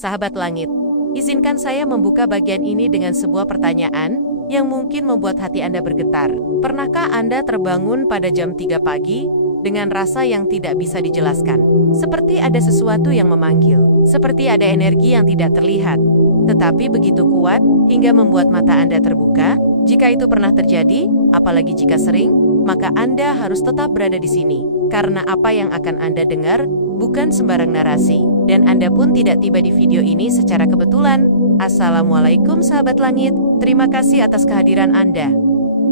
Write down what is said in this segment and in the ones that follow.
Sahabat langit, izinkan saya membuka bagian ini dengan sebuah pertanyaan yang mungkin membuat hati Anda bergetar. Pernahkah Anda terbangun pada jam 3 pagi dengan rasa yang tidak bisa dijelaskan? Seperti ada sesuatu yang memanggil, seperti ada energi yang tidak terlihat, tetapi begitu kuat hingga membuat mata Anda terbuka. Jika itu pernah terjadi, apalagi jika sering, maka Anda harus tetap berada di sini. Karena apa yang akan Anda dengar bukan sembarang narasi. Dan Anda pun tidak tiba di video ini secara kebetulan. Assalamualaikum sahabat langit, terima kasih atas kehadiran Anda.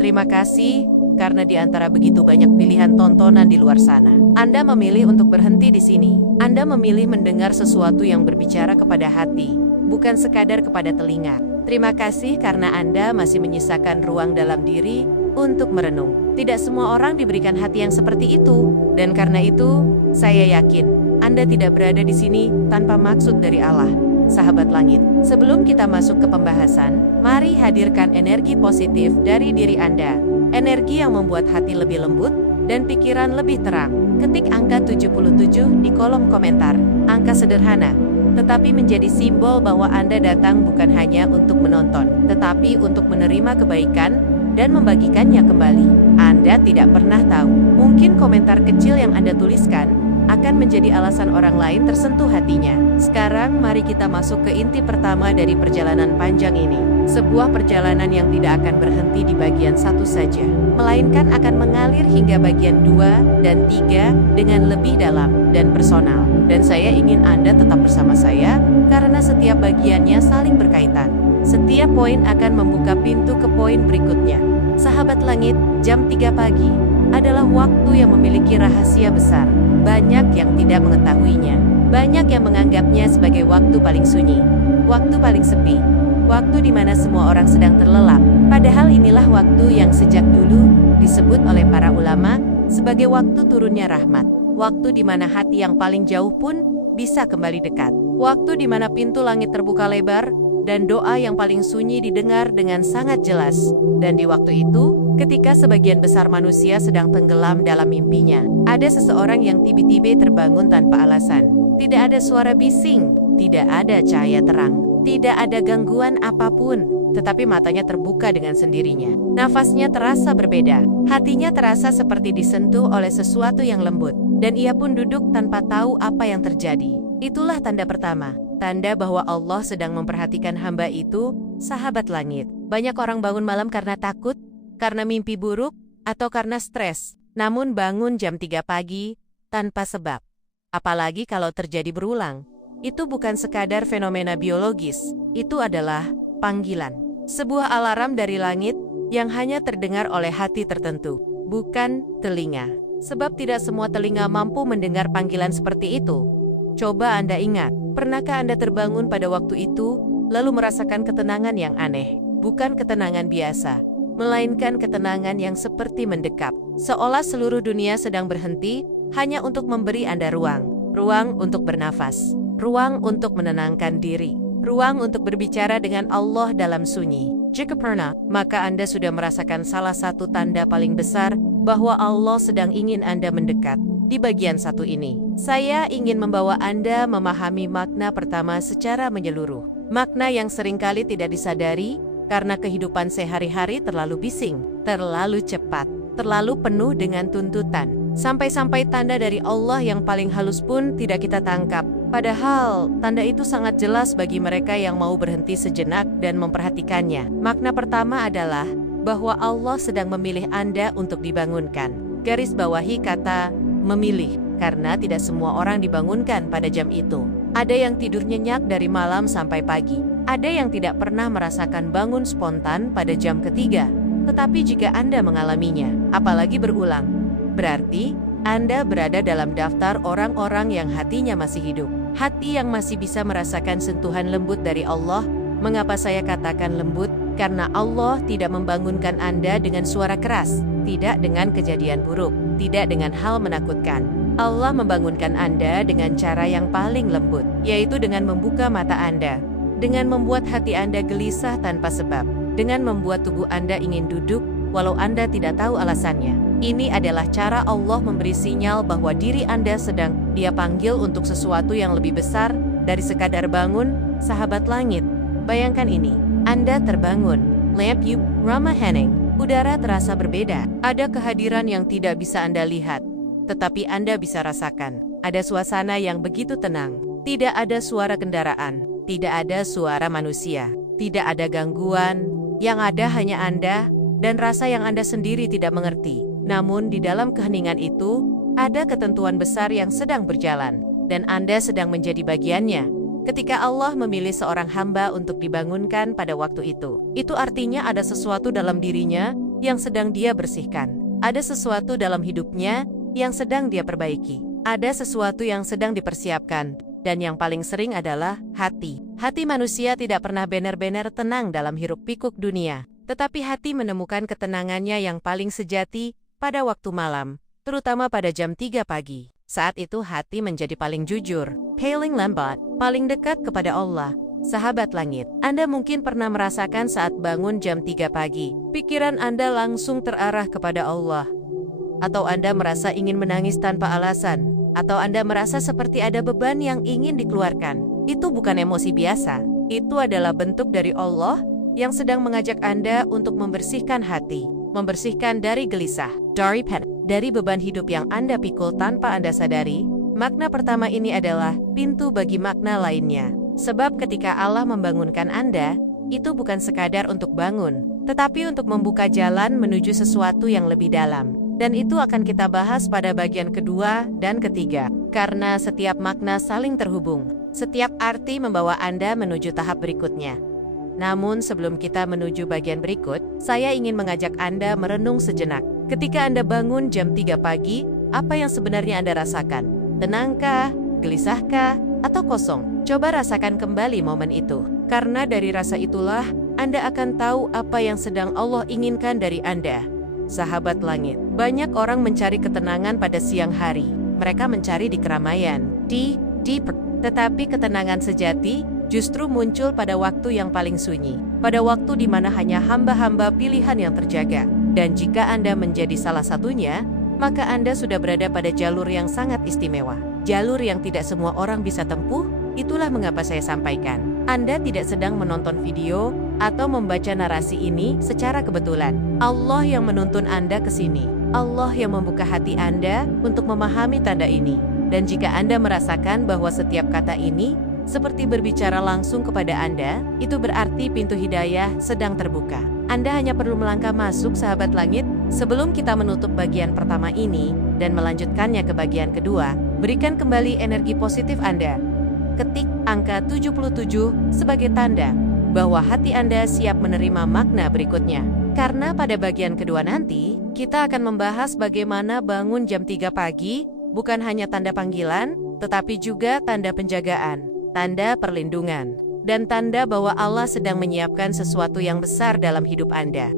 Terima kasih karena di antara begitu banyak pilihan tontonan di luar sana, Anda memilih untuk berhenti di sini. Anda memilih mendengar sesuatu yang berbicara kepada hati, bukan sekadar kepada telinga. Terima kasih karena Anda masih menyisakan ruang dalam diri untuk merenung. Tidak semua orang diberikan hati yang seperti itu, dan karena itu, saya yakin Anda tidak berada di sini tanpa maksud dari Allah. Sahabat langit, sebelum kita masuk ke pembahasan, mari hadirkan energi positif dari diri Anda. Energi yang membuat hati lebih lembut dan pikiran lebih terang. Ketik angka 77 di kolom komentar. Angka sederhana, tetapi menjadi simbol bahwa Anda datang bukan hanya untuk menonton, tetapi untuk menerima kebaikan dan membagikannya kembali. Anda tidak pernah tahu, mungkin komentar kecil yang Anda tuliskan akan menjadi alasan orang lain tersentuh hatinya. Sekarang mari kita masuk ke inti pertama dari perjalanan panjang ini. Sebuah perjalanan yang tidak akan berhenti di bagian satu saja, melainkan akan mengalir hingga bagian 2 dan 3 dengan lebih dalam dan personal. Dan saya ingin Anda tetap bersama saya, karena setiap bagiannya saling berkaitan. Setiap poin akan membuka pintu ke poin berikutnya. Sahabat langit, jam 3 pagi adalah waktu yang memiliki rahasia besar. Banyak yang tidak mengetahuinya. Banyak yang menganggapnya sebagai waktu paling sunyi, waktu paling sepi, waktu di mana semua orang sedang terlelap. Padahal inilah waktu yang sejak dulu disebut oleh para ulama sebagai waktu turunnya rahmat. Waktu di mana hati yang paling jauh pun bisa kembali dekat. Waktu di mana pintu langit terbuka lebar dan doa yang paling sunyi didengar dengan sangat jelas. Dan di waktu itu, ketika sebagian besar manusia sedang tenggelam dalam mimpinya, ada seseorang yang tiba-tiba terbangun tanpa alasan. Tidak ada suara bising, tidak ada cahaya terang, tidak ada gangguan apapun, tetapi matanya terbuka dengan sendirinya. Nafasnya terasa berbeda, hatinya terasa seperti disentuh oleh sesuatu yang lembut, dan ia pun duduk tanpa tahu apa yang terjadi. Itulah tanda pertama, tanda bahwa Allah sedang memperhatikan hamba itu. Sahabat langit, banyak orang bangun malam karena takut, karena mimpi buruk, atau karena stres, namun bangun jam 3 pagi tanpa sebab. Apalagi kalau terjadi berulang. Itu bukan sekadar fenomena biologis, itu adalah panggilan. Sebuah alarm dari langit yang hanya terdengar oleh hati tertentu, bukan telinga. Sebab tidak semua telinga mampu mendengar panggilan seperti itu. Coba Anda ingat, pernahkah Anda terbangun pada waktu itu, lalu merasakan ketenangan yang aneh? Bukan ketenangan biasa, melainkan ketenangan yang seperti mendekap. Seolah seluruh dunia sedang berhenti, hanya untuk memberi Anda ruang. Ruang untuk bernafas, ruang untuk menenangkan diri, ruang untuk berbicara dengan Allah dalam sunyi. Jika pernah, maka Anda sudah merasakan salah satu tanda paling besar bahwa Allah sedang ingin Anda mendekat. Di bagian satu ini, saya ingin membawa Anda memahami makna pertama secara menyeluruh. Makna yang seringkali tidak disadari karena kehidupan sehari-hari terlalu bising, terlalu cepat, terlalu penuh dengan tuntutan. Sampai-sampai tanda dari Allah yang paling halus pun tidak kita tangkap. Padahal, tanda itu sangat jelas bagi mereka yang mau berhenti sejenak dan memperhatikannya. Makna pertama adalah bahwa Allah sedang memilih Anda untuk dibangunkan. Garis bawahi kata memilih, karena tidak semua orang dibangunkan pada jam itu. Ada yang tidur nyenyak dari malam sampai pagi. Ada yang tidak pernah merasakan bangun spontan pada jam ketiga. Tetapi jika Anda mengalaminya, apalagi berulang, berarti Anda berada dalam daftar orang-orang yang hatinya masih hidup. Hati yang masih bisa merasakan sentuhan lembut dari Allah. Mengapa saya katakan lembut? Karena Allah tidak membangunkan Anda dengan suara keras, tidak dengan kejadian buruk, tidak dengan hal menakutkan. Allah membangunkan Anda dengan cara yang paling lembut, yaitu dengan membuka mata Anda, dengan membuat hati Anda gelisah tanpa sebab, dengan membuat tubuh Anda ingin duduk, walau Anda tidak tahu alasannya. Ini adalah cara Allah memberi sinyal bahwa diri Anda sedang Dia panggil untuk sesuatu yang lebih besar dari sekadar bangun, sahabat langit. Bayangkan ini, Anda terbangun. Lamp Yup, Rama Henning. Udara terasa berbeda. Ada kehadiran yang tidak bisa Anda lihat, tetapi Anda bisa rasakan. Ada suasana yang begitu tenang. Tidak ada suara kendaraan, tidak ada suara manusia, tidak ada gangguan. Yang ada hanya Anda dan rasa yang Anda sendiri tidak mengerti. Namun di dalam keheningan itu, ada ketentuan besar yang sedang berjalan, dan Anda sedang menjadi bagiannya. Ketika Allah memilih seorang hamba untuk dibangunkan pada waktu itu artinya ada sesuatu dalam dirinya yang sedang dia bersihkan. Ada sesuatu dalam hidupnya yang sedang dia perbaiki. Ada sesuatu yang sedang dipersiapkan, dan yang paling sering adalah hati. Hati manusia tidak pernah benar-benar tenang dalam hiruk-pikuk dunia, tetapi hati menemukan ketenangannya yang paling sejati pada waktu malam, terutama pada jam 3 pagi. Saat itu hati menjadi paling jujur, paling lambat, paling dekat kepada Allah. Sahabat langit, Anda mungkin pernah merasakan saat bangun jam 3 pagi, pikiran Anda langsung terarah kepada Allah. Atau Anda merasa ingin menangis tanpa alasan, atau Anda merasa seperti ada beban yang ingin dikeluarkan. Itu bukan emosi biasa, itu adalah bentuk dari Allah yang sedang mengajak Anda untuk membersihkan hati, membersihkan dari gelisah, dari beban hidup yang Anda pikul tanpa Anda sadari. Makna pertama ini adalah pintu bagi makna lainnya. Sebab ketika Allah membangunkan Anda, itu bukan sekadar untuk bangun, tetapi untuk membuka jalan menuju sesuatu yang lebih dalam. Dan itu akan kita bahas pada bagian kedua dan ketiga. Karena setiap makna saling terhubung, setiap arti membawa Anda menuju tahap berikutnya. Namun sebelum kita menuju bagian berikut, saya ingin mengajak Anda merenung sejenak. Ketika Anda bangun jam 3 pagi, apa yang sebenarnya Anda rasakan? Tenangkah? Gelisahkah? Atau kosong? Coba rasakan kembali momen itu. Karena dari rasa itulah, Anda akan tahu apa yang sedang Allah inginkan dari Anda. Sahabat langit, banyak orang mencari ketenangan pada siang hari. Mereka mencari di keramaian, tetapi ketenangan sejati justru muncul pada waktu yang paling sunyi. Pada waktu di mana hanya hamba-hamba pilihan yang terjaga. Dan jika Anda menjadi salah satunya, maka Anda sudah berada pada jalur yang sangat istimewa. Jalur yang tidak semua orang bisa tempuh, itulah mengapa saya sampaikan. Anda tidak sedang menonton video atau membaca narasi ini secara kebetulan. Allah yang menuntun Anda ke sini. Allah yang membuka hati Anda untuk memahami tanda ini. Dan jika Anda merasakan bahwa setiap kata ini seperti berbicara langsung kepada Anda, itu berarti pintu hidayah sedang terbuka. Anda hanya perlu melangkah masuk, sahabat langit. Sebelum kita menutup bagian pertama ini dan melanjutkannya ke bagian kedua, berikan kembali energi positif Anda. Ketik angka 77 sebagai tanda bahwa hati Anda siap menerima makna berikutnya. Karena pada bagian kedua nanti, kita akan membahas bagaimana bangun jam 3 pagi bukan hanya tanda panggilan, tetapi juga tanda penjagaan, tanda perlindungan, dan tanda bahwa Allah sedang menyiapkan sesuatu yang besar dalam hidup Anda.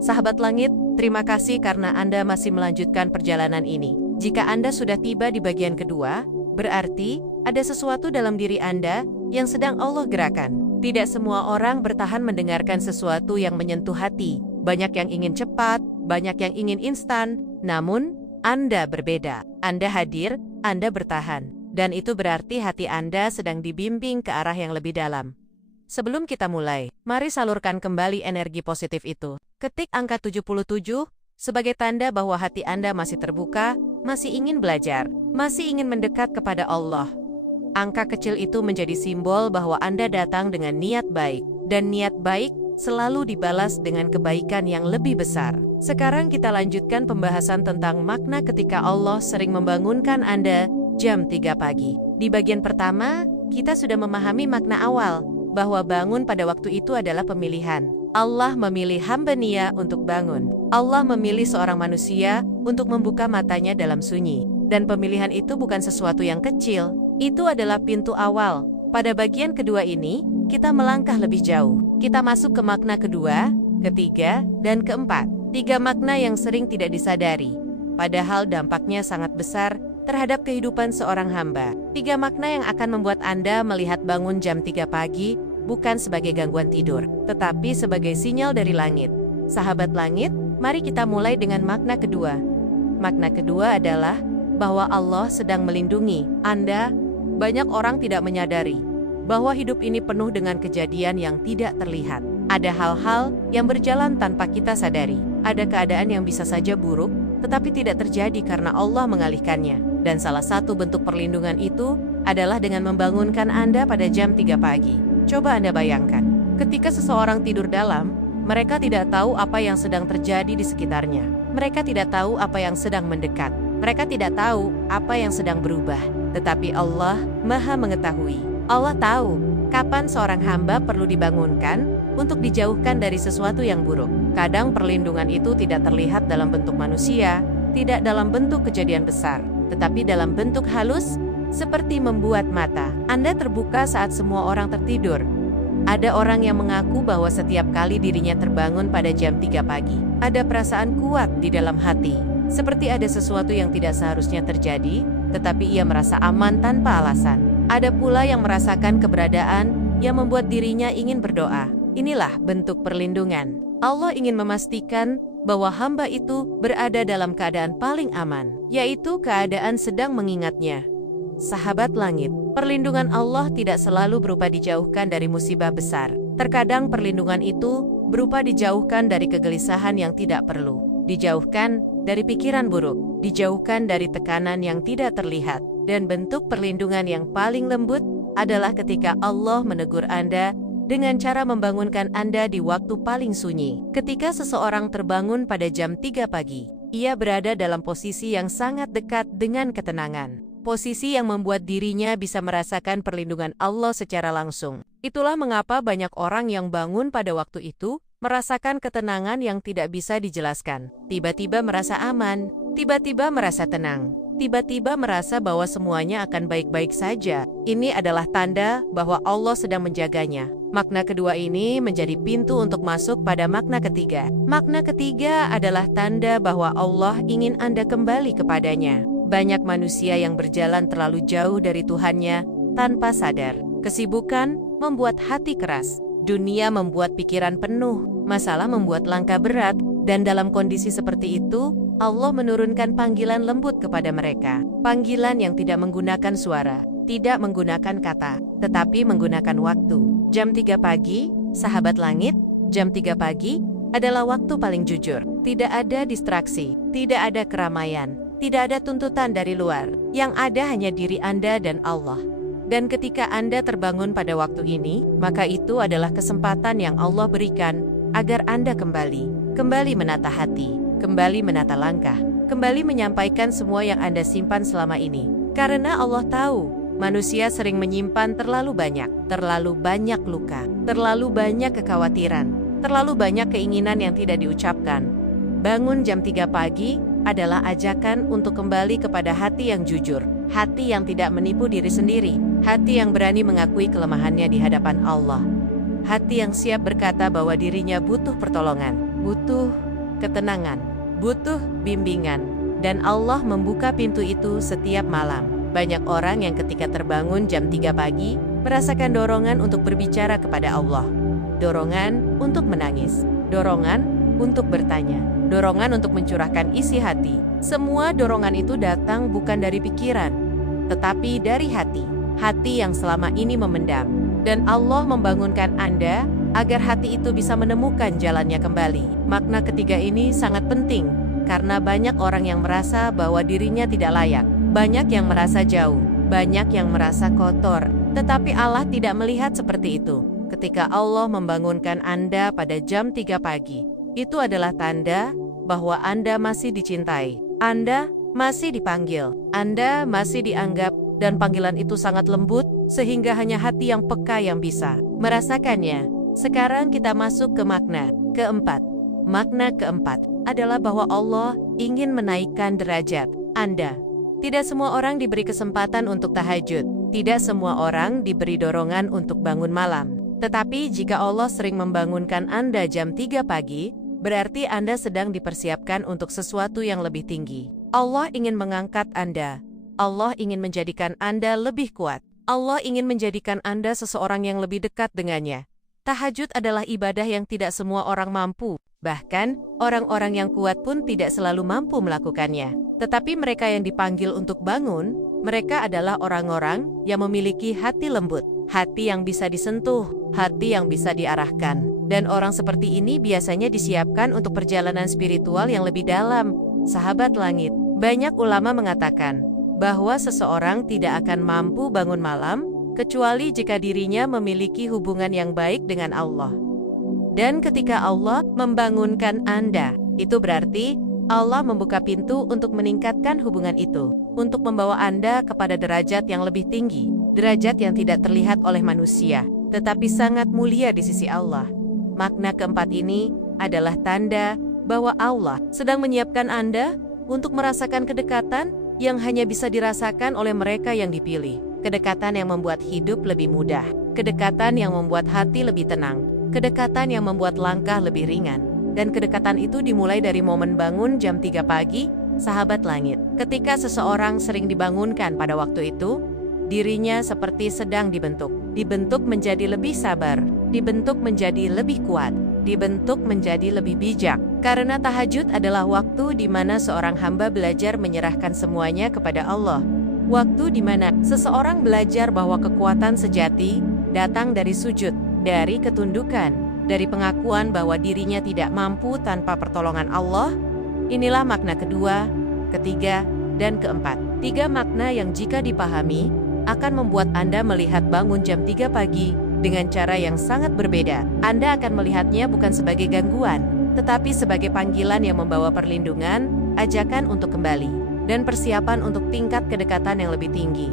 Sahabat langit, terima kasih karena Anda masih melanjutkan perjalanan ini. Jika Anda sudah tiba di bagian kedua, berarti ada sesuatu dalam diri Anda yang sedang Allah gerakan. Tidak semua orang bertahan mendengarkan sesuatu yang menyentuh hati. Banyak yang ingin cepat, banyak yang ingin instan, namun Anda berbeda. Anda hadir, Anda bertahan. Dan itu berarti hati Anda sedang dibimbing ke arah yang lebih dalam. Sebelum kita mulai, mari salurkan kembali energi positif itu. Ketik angka 77 sebagai tanda bahwa hati Anda masih terbuka, masih ingin belajar, masih ingin mendekat kepada Allah. Angka kecil itu menjadi simbol bahwa Anda datang dengan niat baik, dan niat baik selalu dibalas dengan kebaikan yang lebih besar. Sekarang kita lanjutkan pembahasan tentang makna ketika Allah sering membangunkan Anda jam 3 pagi. Di bagian pertama, kita sudah memahami makna awal, bahwa bangun pada waktu itu adalah pemilihan. Allah memilih hamba Nia untuk bangun. Allah memilih seorang manusia untuk membuka matanya dalam sunyi. Dan pemilihan itu bukan sesuatu yang kecil, itu adalah pintu awal. Pada bagian kedua ini, kita melangkah lebih jauh. Kita masuk ke makna kedua, ketiga, dan keempat. 3 makna yang sering tidak disadari, padahal dampaknya sangat besar terhadap kehidupan seorang hamba. 3 makna yang akan membuat Anda melihat bangun jam 3 pagi bukan sebagai gangguan tidur, tetapi sebagai sinyal dari langit. Sahabat langit, mari kita mulai dengan makna kedua. Makna kedua adalah bahwa Allah sedang melindungi Anda. Banyak orang tidak menyadari bahwa hidup ini penuh dengan kejadian yang tidak terlihat. Ada hal-hal yang berjalan tanpa kita sadari. Ada keadaan yang bisa saja buruk, tetapi tidak terjadi karena Allah mengalihkannya. Dan salah satu bentuk perlindungan itu adalah dengan membangunkan Anda pada jam 3 pagi. Coba Anda bayangkan, ketika seseorang tidur dalam, mereka tidak tahu apa yang sedang terjadi di sekitarnya. Mereka tidak tahu apa yang sedang mendekat. Mereka tidak tahu apa yang sedang berubah. Tetapi Allah Maha mengetahui. Allah tahu kapan seorang hamba perlu dibangunkan untuk dijauhkan dari sesuatu yang buruk. Kadang perlindungan itu tidak terlihat dalam bentuk manusia, tidak dalam bentuk kejadian besar, tetapi dalam bentuk halus, seperti membuat mata Anda terbuka saat semua orang tertidur. Ada orang yang mengaku bahwa setiap kali dirinya terbangun pada jam 3 pagi, ada perasaan kuat di dalam hati, seperti ada sesuatu yang tidak seharusnya terjadi, tetapi ia merasa aman tanpa alasan. Ada pula yang merasakan keberadaan yang membuat dirinya ingin berdoa. Inilah bentuk perlindungan. Allah ingin memastikan bahwa hamba itu berada dalam keadaan paling aman, yaitu keadaan sedang mengingatnya. Sahabat langit, perlindungan Allah tidak selalu berupa dijauhkan dari musibah besar. Terkadang perlindungan itu berupa dijauhkan dari kegelisahan yang tidak perlu, dijauhkan dari pikiran buruk, dijauhkan dari tekanan yang tidak terlihat. Dan bentuk perlindungan yang paling lembut adalah ketika Allah menegur Anda dengan cara membangunkan Anda di waktu paling sunyi. Ketika seseorang terbangun pada jam 3 pagi, ia berada dalam posisi yang sangat dekat dengan ketenangan. Posisi yang membuat dirinya bisa merasakan perlindungan Allah secara langsung. Itulah mengapa banyak orang yang bangun pada waktu itu merasakan ketenangan yang tidak bisa dijelaskan. Tiba-tiba merasa aman, tiba-tiba merasa tenang, tiba-tiba merasa bahwa semuanya akan baik-baik saja. Ini adalah tanda bahwa Allah sedang menjaganya. Makna kedua ini menjadi pintu untuk masuk pada makna ketiga. Makna ketiga adalah tanda bahwa Allah ingin Anda kembali kepadanya. Banyak manusia yang berjalan terlalu jauh dari Tuhannya tanpa sadar. Kesibukan membuat hati keras. Dunia membuat pikiran penuh. Masalah membuat langkah berat. Dan dalam kondisi seperti itu, Allah menurunkan panggilan lembut kepada mereka. Panggilan yang tidak menggunakan suara, tidak menggunakan kata, tetapi menggunakan waktu. Jam 3 pagi, sahabat langit, jam 3 pagi adalah waktu paling jujur. Tidak ada distraksi, tidak ada keramaian, tidak ada tuntutan dari luar. Yang ada hanya diri Anda dan Allah. Dan ketika Anda terbangun pada waktu ini, maka itu adalah kesempatan yang Allah berikan agar Anda kembali menata hati, kembali menata langkah, kembali menyampaikan semua yang Anda simpan selama ini. Karena Allah tahu, manusia sering menyimpan terlalu banyak luka, terlalu banyak kekhawatiran, terlalu banyak keinginan yang tidak diucapkan. Bangun jam 3 pagi adalah ajakan untuk kembali kepada hati yang jujur, hati yang tidak menipu diri sendiri, hati yang berani mengakui kelemahannya di hadapan Allah, hati yang siap berkata bahwa dirinya butuh pertolongan, butuh ketenangan, butuh bimbingan, dan Allah membuka pintu itu setiap malam. Banyak orang yang ketika terbangun jam 3 pagi merasakan dorongan untuk berbicara kepada Allah, dorongan untuk menangis, dorongan untuk bertanya, dorongan untuk mencurahkan isi hati. Semua dorongan itu datang bukan dari pikiran, tetapi dari hati, hati yang selama ini memendam. Dan Allah membangunkan Anda agar hati itu bisa menemukan jalannya kembali. Makna ketiga ini sangat penting, karena banyak orang yang merasa bahwa dirinya tidak layak, banyak yang merasa jauh, banyak yang merasa kotor, tetapi Allah tidak melihat seperti itu. Ketika Allah membangunkan Anda pada jam 3 pagi, itu adalah tanda bahwa Anda masih dicintai, Anda masih dipanggil, Anda masih dianggap, dan panggilan itu sangat lembut, sehingga hanya hati yang peka yang bisa merasakannya. Sekarang kita masuk ke makna keempat. Makna keempat adalah bahwa Allah ingin menaikkan derajat Anda. Tidak semua orang diberi kesempatan untuk tahajud. Tidak semua orang diberi dorongan untuk bangun malam. Tetapi jika Allah sering membangunkan Anda jam 3 pagi, berarti Anda sedang dipersiapkan untuk sesuatu yang lebih tinggi. Allah ingin mengangkat Anda. Allah ingin menjadikan Anda lebih kuat. Allah ingin menjadikan Anda seseorang yang lebih dekat dengannya. Tahajud adalah ibadah yang tidak semua orang mampu. Bahkan, orang-orang yang kuat pun tidak selalu mampu melakukannya. Tetapi mereka yang dipanggil untuk bangun, mereka adalah orang-orang yang memiliki hati lembut, hati yang bisa disentuh, hati yang bisa diarahkan. Dan orang seperti ini biasanya disiapkan untuk perjalanan spiritual yang lebih dalam. Sahabat langit, banyak ulama mengatakan bahwa seseorang tidak akan mampu bangun malam kecuali jika dirinya memiliki hubungan yang baik dengan Allah. Dan ketika Allah membangunkan Anda, itu berarti Allah membuka pintu untuk meningkatkan hubungan itu, untuk membawa Anda kepada derajat yang lebih tinggi, derajat yang tidak terlihat oleh manusia, tetapi sangat mulia di sisi Allah. Makna keempat ini adalah tanda bahwa Allah sedang menyiapkan Anda untuk merasakan kedekatan yang hanya bisa dirasakan oleh mereka yang dipilih. Kedekatan yang membuat hidup lebih mudah, kedekatan yang membuat hati lebih tenang, kedekatan yang membuat langkah lebih ringan. Dan kedekatan itu dimulai dari momen bangun jam 3 pagi, sahabat langit. Ketika seseorang sering dibangunkan pada waktu itu, dirinya seperti sedang dibentuk menjadi lebih sabar, dibentuk menjadi lebih kuat, dibentuk menjadi lebih bijak. Karena tahajud adalah waktu di mana seorang hamba belajar menyerahkan semuanya kepada Allah. Waktu di mana seseorang belajar bahwa kekuatan sejati datang dari sujud, dari ketundukan, dari pengakuan bahwa dirinya tidak mampu tanpa pertolongan Allah. Inilah makna kedua, ketiga, dan keempat. 3 makna yang jika dipahami, akan membuat Anda melihat bangun jam 3 pagi dengan cara yang sangat berbeda. Anda akan melihatnya bukan sebagai gangguan, tetapi sebagai panggilan yang membawa perlindungan, ajakan untuk kembali, dan persiapan untuk tingkat kedekatan yang lebih tinggi.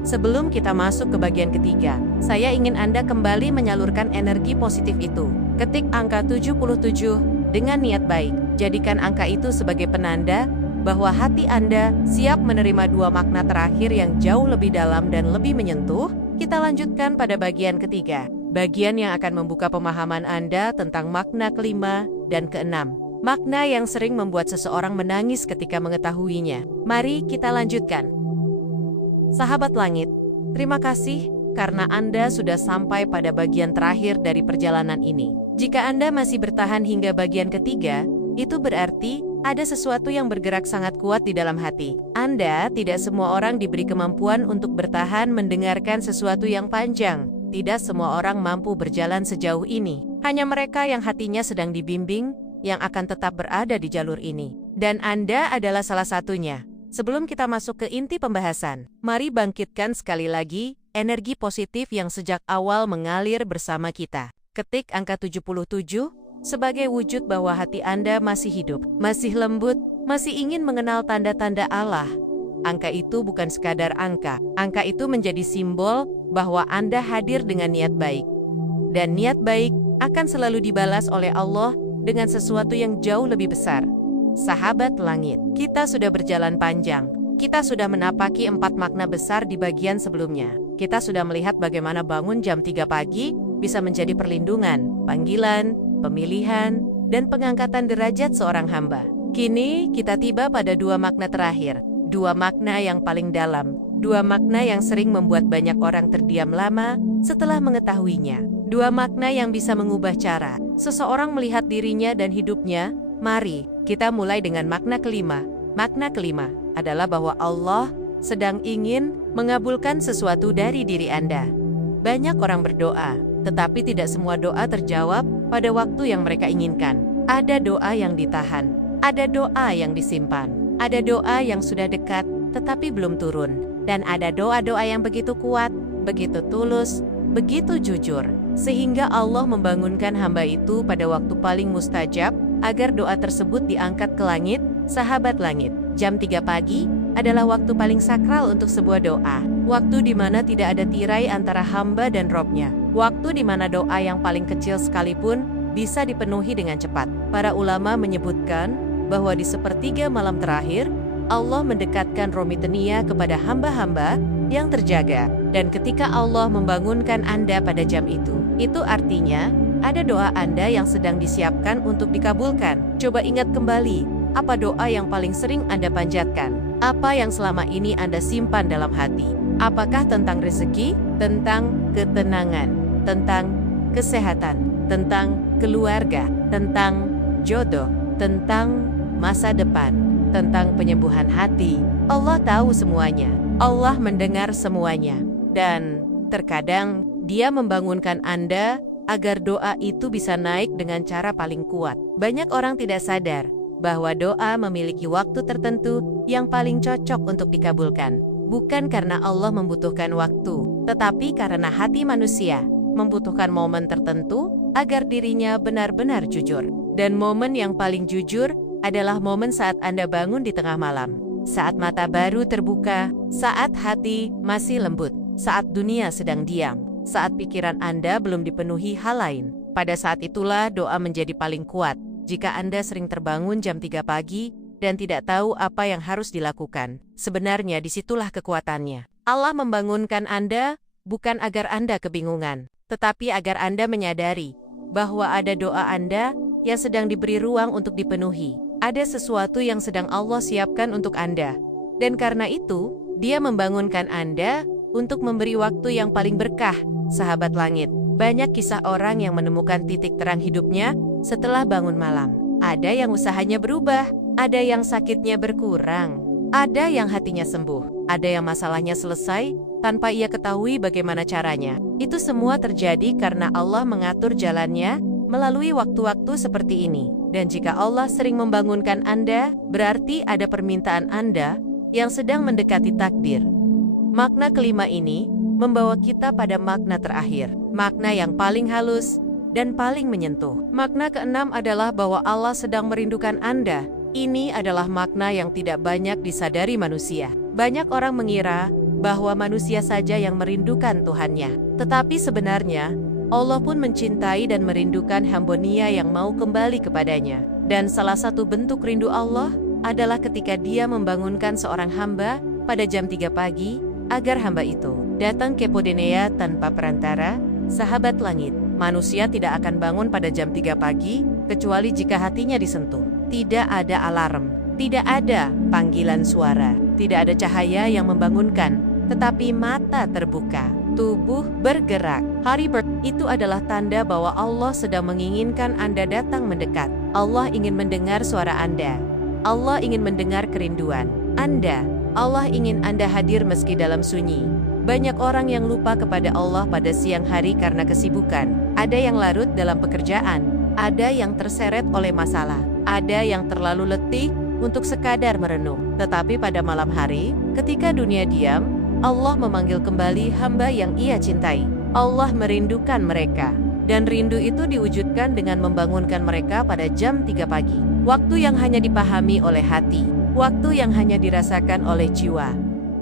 Sebelum kita masuk ke bagian ketiga, saya ingin Anda kembali menyalurkan energi positif itu. Ketik angka 77 dengan niat baik. Jadikan angka itu sebagai penanda bahwa hati Anda siap menerima 2 makna terakhir yang jauh lebih dalam dan lebih menyentuh. Kita lanjutkan pada bagian ketiga, bagian yang akan membuka pemahaman Anda tentang makna kelima dan keenam. Makna yang sering membuat seseorang menangis ketika mengetahuinya. Mari kita lanjutkan. Sahabat langit, terima kasih karena Anda sudah sampai pada bagian terakhir dari perjalanan ini. Jika Anda masih bertahan hingga bagian ketiga, itu berarti ada sesuatu yang bergerak sangat kuat di dalam hati. Anda, tidak semua orang diberi kemampuan untuk bertahan mendengarkan sesuatu yang panjang. Tidak semua orang mampu berjalan sejauh ini. Hanya mereka yang hatinya sedang dibimbing, yang akan tetap berada di jalur ini. Dan Anda adalah salah satunya. Sebelum kita masuk ke inti pembahasan, mari bangkitkan sekali lagi energi positif yang sejak awal mengalir bersama kita. Ketik angka 77 sebagai wujud bahwa hati Anda masih hidup, masih lembut, masih ingin mengenal tanda-tanda Allah. Angka itu bukan sekadar angka. Angka itu menjadi simbol bahwa Anda hadir dengan niat baik. Dan niat baik akan selalu dibalas oleh Allah dengan sesuatu yang jauh lebih besar. Sahabat langit, kita sudah berjalan panjang. Kita sudah menapaki 4 makna besar di bagian sebelumnya. Kita sudah melihat bagaimana bangun jam 3 pagi bisa menjadi perlindungan, panggilan, pemilihan, dan pengangkatan derajat seorang hamba. Kini kita tiba pada 2 makna terakhir. 2 makna yang paling dalam. 2 makna yang sering membuat banyak orang terdiam lama setelah mengetahuinya. 2 makna yang bisa mengubah cara seseorang melihat dirinya dan hidupnya. Mari kita mulai dengan makna kelima. Makna kelima adalah bahwa Allah sedang ingin mengabulkan sesuatu dari diri Anda. Banyak orang berdoa, tetapi tidak semua doa terjawab pada waktu yang mereka inginkan. Ada doa yang ditahan, ada doa yang disimpan, ada doa yang sudah dekat tetapi belum turun, dan ada doa-doa yang begitu kuat, begitu tulus, begitu jujur, sehingga Allah membangunkan hamba itu pada waktu paling mustajab agar doa tersebut diangkat ke langit. Sahabat langit, jam 3 pagi adalah waktu paling sakral untuk sebuah doa. Waktu di mana tidak ada tirai antara hamba dan Robnya. Waktu di mana doa yang paling kecil sekalipun bisa dipenuhi dengan cepat. Para ulama menyebutkan bahwa di sepertiga malam terakhir, Allah mendekatkan romitenia kepada hamba-hamba yang terjaga. Dan ketika Allah membangunkan Anda pada jam itu artinya ada doa Anda yang sedang disiapkan untuk dikabulkan. Coba ingat kembali, apa doa yang paling sering Anda panjatkan? Apa yang selama ini Anda simpan dalam hati? Apakah tentang rezeki, tentang ketenangan, tentang kesehatan, tentang keluarga, tentang jodoh, tentang masa depan, tentang penyembuhan hati. Allah tahu semuanya. Allah mendengar semuanya. Dan terkadang Dia membangunkan Anda agar doa itu bisa naik dengan cara paling kuat. Banyak orang tidak sadar bahwa doa memiliki waktu tertentu yang paling cocok untuk dikabulkan. Bukan karena Allah membutuhkan waktu, tetapi karena hati manusia membutuhkan momen tertentu agar dirinya benar-benar jujur. Dan momen yang paling jujur adalah momen saat Anda bangun di tengah malam, saat mata baru terbuka, saat hati masih lembut, saat dunia sedang diam, saat pikiran Anda belum dipenuhi hal lain. Pada saat itulah doa menjadi paling kuat. Jika Anda sering terbangun jam 3 pagi dan tidak tahu apa yang harus dilakukan, sebenarnya disitulah kekuatannya. Allah membangunkan Anda bukan agar Anda kebingungan, tetapi agar Anda menyadari bahwa ada doa Anda yang sedang diberi ruang untuk dipenuhi. Ada sesuatu yang sedang Allah siapkan untuk Anda. Dan karena itu, Dia membangunkan Anda untuk memberi waktu yang paling berkah, sahabat langit. Banyak kisah orang yang menemukan titik terang hidupnya setelah bangun malam. Ada yang usahanya berubah, ada yang sakitnya berkurang, ada yang hatinya sembuh, ada yang masalahnya selesai tanpa ia ketahui bagaimana caranya. Itu semua terjadi karena Allah mengatur jalannya melalui waktu-waktu seperti ini. Dan jika Allah sering membangunkan Anda, berarti ada permintaan Anda yang sedang mendekati takdir. Makna kelima ini membawa kita pada makna terakhir, makna yang paling halus dan paling menyentuh. Makna keenam adalah bahwa Allah sedang merindukan Anda. Ini adalah makna yang tidak banyak disadari manusia. Banyak orang mengira bahwa manusia saja yang merindukan Tuhannya. Tetapi sebenarnya, Allah pun mencintai dan merindukan hamba-Nya yang mau kembali kepadanya. Dan salah satu bentuk rindu Allah adalah ketika Dia membangunkan seorang hamba pada jam 3 pagi, agar hamba itu datang ke Podenea tanpa perantara. Sahabat langit, manusia tidak akan bangun pada jam 3 pagi, kecuali jika hatinya disentuh. Tidak ada alarm, tidak ada panggilan suara, tidak ada cahaya yang membangunkan, tetapi mata terbuka, tubuh bergerak. Itu adalah tanda bahwa Allah sedang menginginkan Anda datang mendekat. Allah ingin mendengar suara Anda. Allah ingin mendengar kerinduan Anda. Allah ingin Anda hadir meski dalam sunyi. Banyak orang yang lupa kepada Allah pada siang hari karena kesibukan. Ada yang larut dalam pekerjaan, ada yang terseret oleh masalah, ada yang terlalu letih untuk sekadar merenung. Tetapi pada malam hari, ketika dunia diam, Allah memanggil kembali hamba yang Ia cintai. Allah merindukan mereka, dan rindu itu diwujudkan dengan membangunkan mereka pada jam 3 pagi. Waktu yang hanya dipahami oleh hati, waktu yang hanya dirasakan oleh jiwa.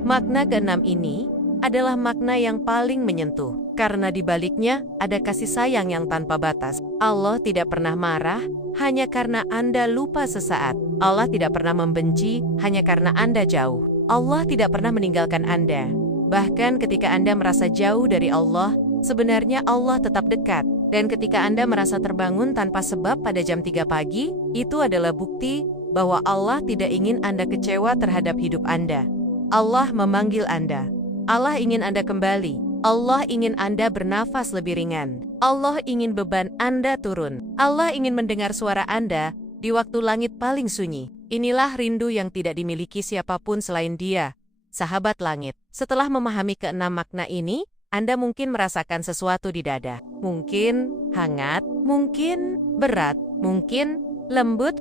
Makna keenam ini adalah makna yang paling menyentuh, karena di baliknya ada kasih sayang yang tanpa batas. Allah tidak pernah marah hanya karena Anda lupa sesaat. Allah tidak pernah membenci hanya karena Anda jauh. Allah tidak pernah meninggalkan Anda. Bahkan ketika Anda merasa jauh dari Allah, sebenarnya Allah tetap dekat. Dan ketika Anda merasa terbangun tanpa sebab pada jam 3 pagi, itu adalah bukti bahwa Allah tidak ingin Anda kecewa terhadap hidup Anda. Allah memanggil Anda. Allah ingin Anda kembali. Allah ingin Anda bernafas lebih ringan. Allah ingin beban Anda turun. Allah ingin mendengar suara Anda di waktu langit paling sunyi. Inilah rindu yang tidak dimiliki siapapun selain Dia, sahabat langit. Setelah memahami keenam makna ini, Anda mungkin merasakan sesuatu di dada. Mungkin hangat, mungkin berat, mungkin lembut.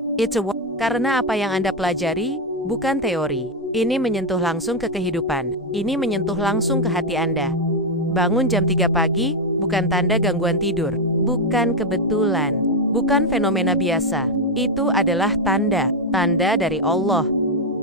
Karena apa yang Anda pelajari bukan teori. Ini menyentuh langsung ke kehidupan. Ini menyentuh langsung ke hati Anda. Bangun jam 3 pagi bukan tanda gangguan tidur, bukan kebetulan, bukan fenomena biasa. Itu adalah tanda dari Allah.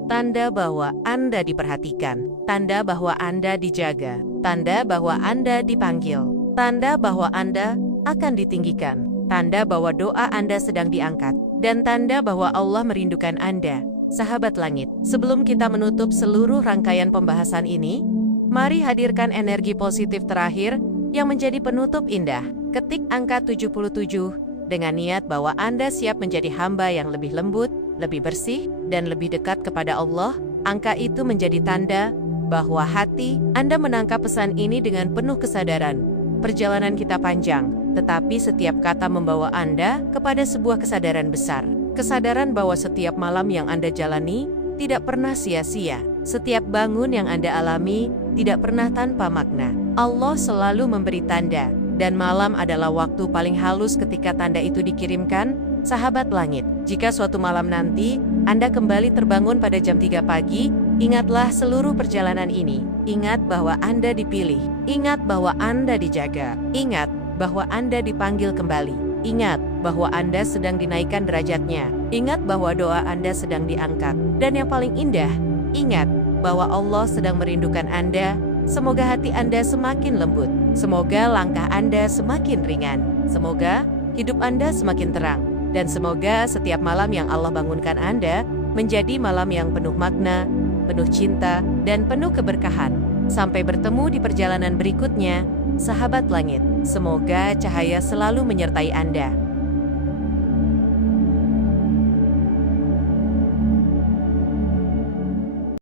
Tanda bahwa Anda diperhatikan, tanda bahwa Anda dijaga, tanda bahwa Anda dipanggil, tanda bahwa Anda akan ditinggikan, tanda bahwa doa Anda sedang diangkat, dan tanda bahwa Allah merindukan Anda. Sahabat langit, sebelum kita menutup seluruh rangkaian pembahasan ini, mari hadirkan energi positif terakhir yang menjadi penutup indah. Ketik angka 77 dengan niat bahwa Anda siap menjadi hamba yang lebih lembut, lebih bersih, dan lebih dekat kepada Allah. Angka itu menjadi tanda bahwa hati Anda menangkap pesan ini dengan penuh kesadaran. Perjalanan kita panjang, tetapi setiap kata membawa Anda kepada sebuah kesadaran besar. Kesadaran bahwa setiap malam yang Anda jalani tidak pernah sia-sia. Setiap bangun yang Anda alami tidak pernah tanpa makna. Allah selalu memberi tanda, dan malam adalah waktu paling halus ketika tanda itu dikirimkan, sahabat langit. Jika suatu malam nanti Anda kembali terbangun pada jam 3 pagi, ingatlah seluruh perjalanan ini. Ingat bahwa Anda dipilih. Ingat bahwa Anda dijaga. Ingat bahwa Anda dipanggil kembali. Ingat bahwa Anda sedang dinaikkan derajatnya. Ingat bahwa doa Anda sedang diangkat. Dan yang paling indah, ingat bahwa Allah sedang merindukan Anda. Semoga hati Anda semakin lembut. Semoga langkah Anda semakin ringan. Semoga hidup Anda semakin terang. Dan semoga setiap malam yang Allah bangunkan Anda menjadi malam yang penuh makna, penuh cinta, dan penuh keberkahan. Sampai bertemu di perjalanan berikutnya, sahabat langit. Semoga cahaya selalu menyertai Anda.